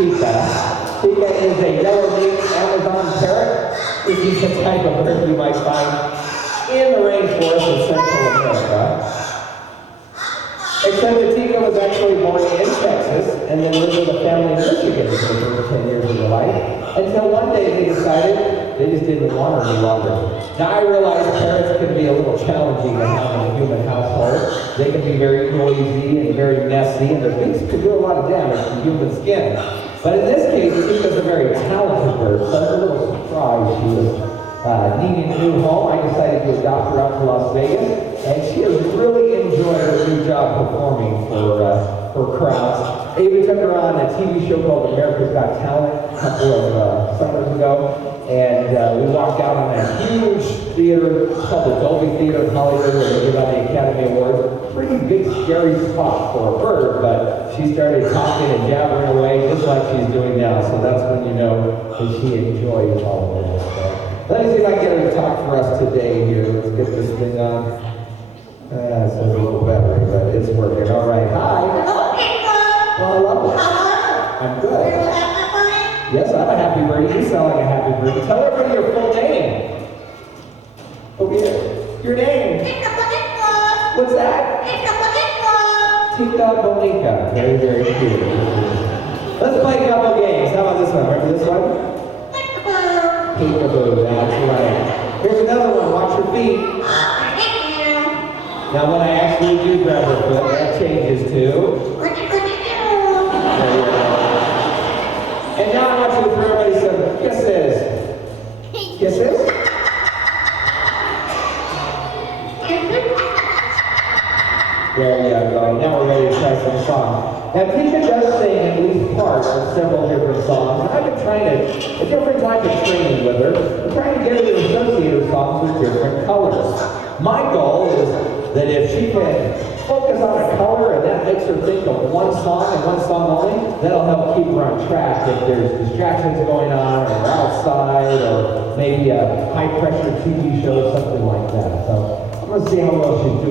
Chica. Chica is a yellow-beaked Amazon parrot, which is a type of bird you might find in the rainforest of Central America. Except that Chica was actually born in Texas and then lived with a family in Michigan for the first 10 years of her life, until one day they decided they just didn't want her any longer. Now I realize parrots can be a little challenging to have in a human household. They can be very noisy and very messy, and their beaks can do a lot of damage to human skin. But in this case, Chica's a very talented bird, so I was a little surprised she was needing a new home. I decided to adopt her out to Las Vegas, and she has really enjoyed her new job performing for crowds. I even took her on a TV show called America's Got Talent a couple of summers ago, and we walked out on that huge theater called the Dolby Theater in Hollywood, where they give out the Academy Awards. Pretty big, scary spot for a bird, but she started talking and jabbering away just like she's doing now, so that's when you know that she enjoys all of this. So let me see if I can get her to talk for us today here. Let's get this thing on. It says a little battery, but it's working. All right, hi. Well, hello. I'm good. Yes, I'm a happy birdie. You sound like a happy birdie. Tell everybody your full name. Over here. Your name. What's that? Tika Bonica. Very, very cute. Let's play a couple games. How about this one? Remember this one? Peekaboo. That's right. Here's another one. Watch your feet. Now when I actually do grab her foot, that changes to... There you go. And now I want you to throw everybody some kisses. Kisses? There you go. Now we're ready to try some songs. Now Tika does sing at least parts of several different songs. And I've been trying a different type of training with her. I'm trying to get her to associate her songs with different colors. My goal is that if she can focus on a color and that makes her think of one song and one song only, that'll help keep her on track if there's distractions going on or outside or maybe a high-pressure TV show, something like that. So I'm going to see how well she's doing.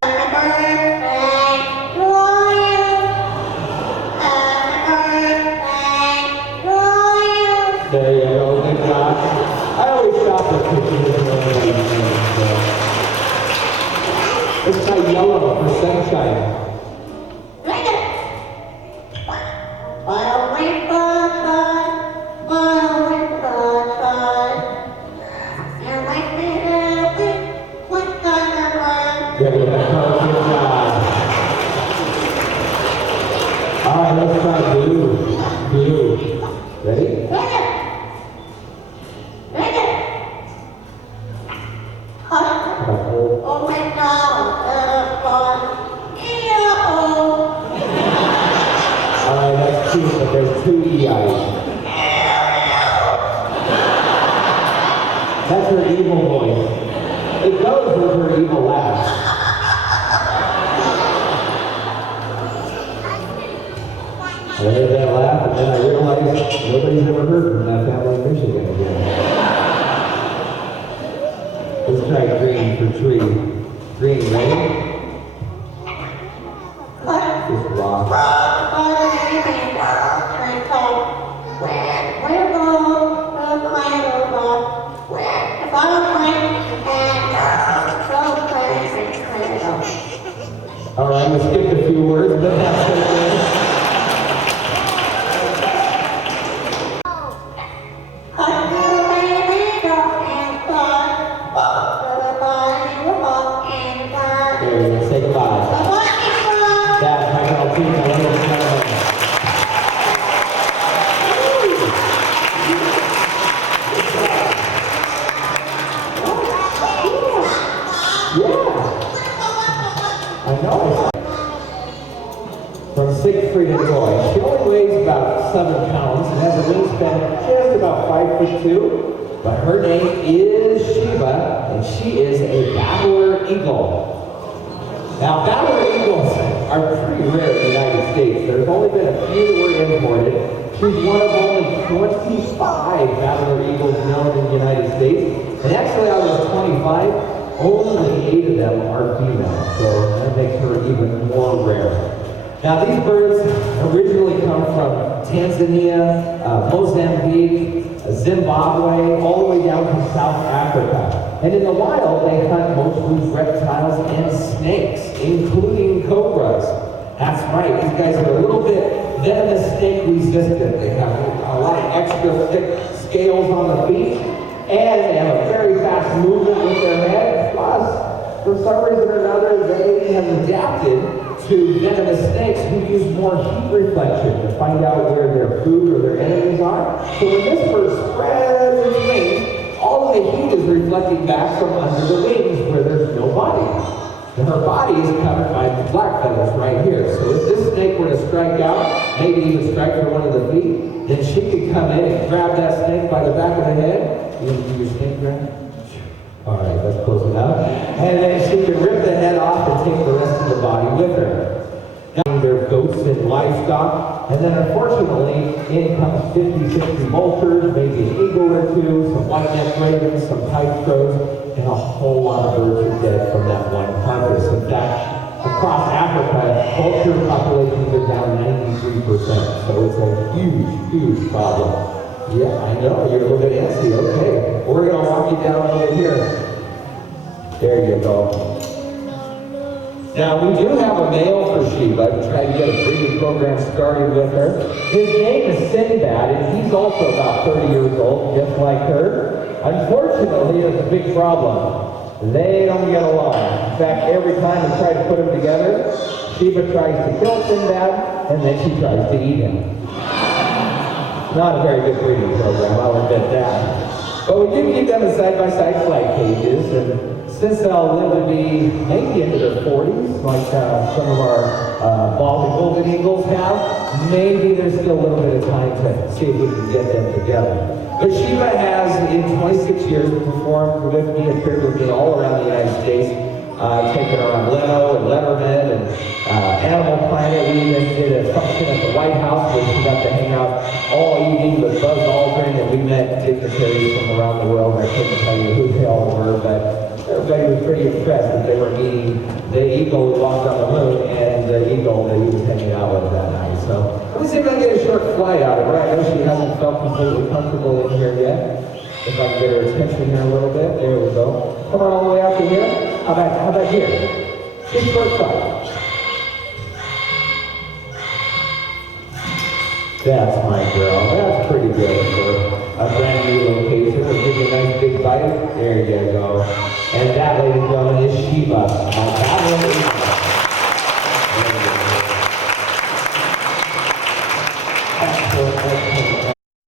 There you go, good job. I always stop her because let's try yellow for sunshine. There you go, good job. All right, let's try blue. Blue. Ready? Oh my God! All right, that's cute, but there's two EIs. That's her evil voice. It goes with her evil laugh. I heard that laugh, and then I realized nobody's ever heard from that family in Michigan again. Let's try green for tree. Green, ready? Just rock. All right, we skipped a few words, but that's okay. Say goodbye. That's my girl, Tina. Yeah. I know. From Siegfried and Roy. She only weighs about 7 pounds and has a wingspan just about 5'2". But her name is Sheba, and she is a battler eagle. Now, battler eagles are pretty rare in the United States. There's only been a few that were imported. She's one of only 25 battler eagles known in the United States. And actually, out of those 25, only 8 of them are female. So that makes her even more rare. Now these birds originally come from Tanzania, Mozambique, Zimbabwe, all the way down to South Africa. And in the wild, they hunt mostly reptiles and snakes, including cobras. That's right, these guys are a little bit venomous snake resistant. They have a lot of extra thick scales on the feet, and they have a very fast movement with their head. Plus, for some reason or another, they have adapted to venomous snakes who use more heat reflection to find out where their food or their enemies are. So when this bird spreads its wings, all of the heat is reflecting back from under the wings where there's no body. And her body is covered by black feathers right here. So if this snake were to strike out, maybe even strike her one of the feet, then she could come in and grab that snake by the back of the head. You want to do your snake grab? All right, that's close enough. And then she could rip the head off and take the rest of the body with her. Now, they're goats and livestock. And then unfortunately, in comes 50, 60 vultures, maybe an eagle or two, some white-necked ravens, some pied crows, and a whole lot of birds are dead from that one carcass. In fact, across Africa, vulture populations are down 93%. So it's a huge, huge problem. Yeah, I know, you're a little bit antsy. Okay, we're going to walk you down over here. There you go. Now, we do have a male for Sheba. I've tried to get a breeding program started with her. His name is Sinbad, and he's also about 30 years old, just like her. Unfortunately, there's a big problem. They don't get along. In fact, every time we try to put them together, Sheba tries to kill Sinbad, and then she tries to eat him. Not a very good breeding program, I'll admit that. But we do keep them in side-by-side flight cages, and since they'll live to be maybe into their 40s, like some of our bald and golden eagles have, maybe there's still a little bit of time to see if we can get them together. But Sheba has, in 26 years, performed with me, appeared with me all around the United States, taken her on Leno and Letterman and Animal Planet. We even did a function at the White House where she got to hang out all evening with Buzz Aldrin, and we met dignitaries from around the world. I couldn't tell you who they all were, but everybody was pretty impressed that they were meeting the eagle who walked on the moon and the eagle that he was hanging out with that night. So let me see if I can get a short flight out of her. I know she hasn't felt completely comfortable in here yet. If I can get her attention here a little bit. There we go. Come on all the way out to here. How about here? Just short flight. That's my girl. That's pretty good for a brand new location. We'll give you a nice big bite. There you go. And that, ladies and gentlemen, is Sheba. Now that one is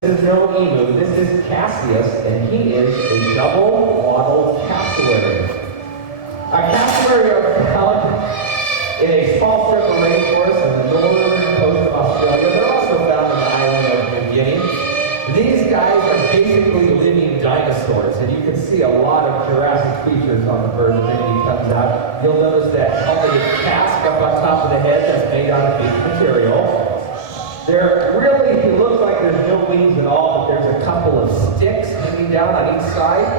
This is no emu. This is Cassius, and he is a double-wattled cassowary. A cassowary are found in a small strip of rainforest on the northern coast of Australia. They're also found on the island of New Guinea. These guys are basically living dinosaurs, and you can see a lot of Jurassic features on the bird when he comes out. You'll notice that helmeted casque up on top of the head that's made out of beef material. There really, it looks like there's no wings at all, but there's a couple of sticks hanging down on each side.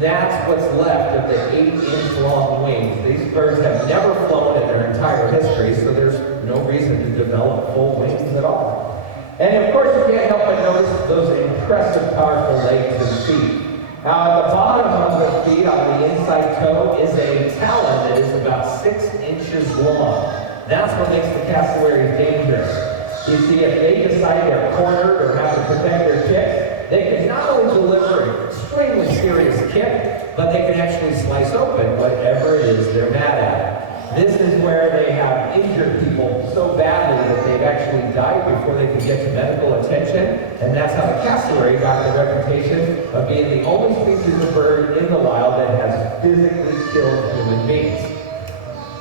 That's what's left of the 8-inch long wings. These birds have never flown in their entire history, so there's no reason to develop full wings at all. And of course, you can't help but notice those impressive, powerful legs and feet. Now, at the bottom of the feet, on the inside toe, is a talon that is about 6 inches long. That's what makes the cassowaries dangerous. You see, if they decide they're cornered or have to protect their chicks, they can not only deliver an extremely serious kick, but they can actually slice open whatever it is they're mad at. This is where they have injured people so badly that they've actually died before they could get to medical attention, and that's how the cassowary got the reputation of being the only species of bird in the wild that has physically killed human beings.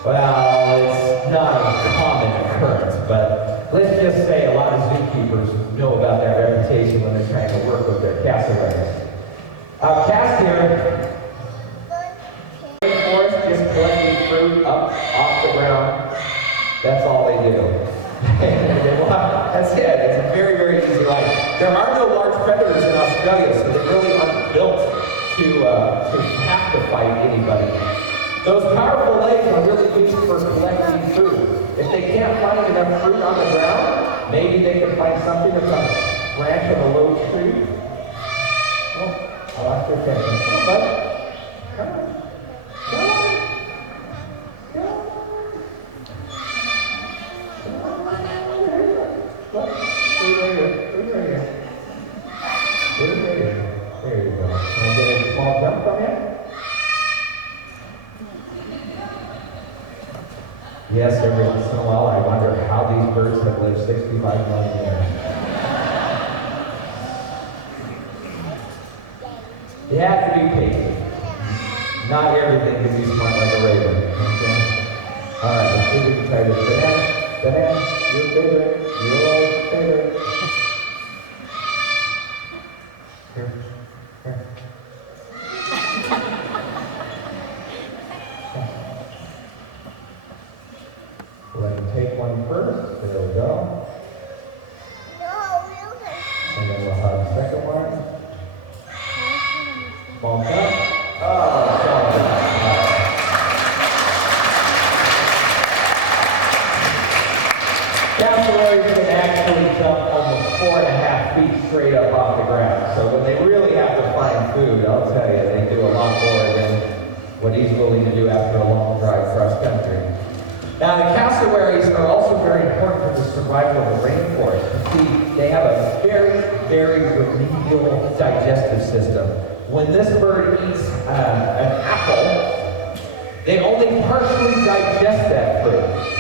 Well, it's not a common occurrence, but let's just say a lot of zookeepers know about that reputation when they're trying to work with their cassowaries. Cass here, forest, just collecting fruit up off the ground. That's all they do. That's it. It's a very, very easy life. There are no large predators in Australia, so they really aren't built to have to fight anybody. Those powerful legs are really good for collecting fruit. If they can't find finding enough fruit on the ground. Maybe they can find something that's on a branch of a low tree. Oh, I lost your attention. Come on, bud. Come on. Come on. Come on. Come on. There you go. Look. There you go. Can I get a small jump from you? Yes, every once in a while I wonder how these birds have lived 65 million years. You have to be patient. Not everything can be smart like a raven. Okay? Alright, let's see if we can try this. Banana, banana, your favorite, your favorite. Here, here. Let him take one first. There we go. And then we'll have the second one. Small cup. Oh, sorry. Cassowaries can actually jump almost 4.5 feet straight up off the ground. So when they really have to find food, I'll tell you, they do a lot more than what he's willing to do after a long drive cross country. Now, the cassowaries are also very important for the survival of the rainforest. You see, they have a very, very remedial digestive system. When this bird eats an apple, they only partially digest that fruit.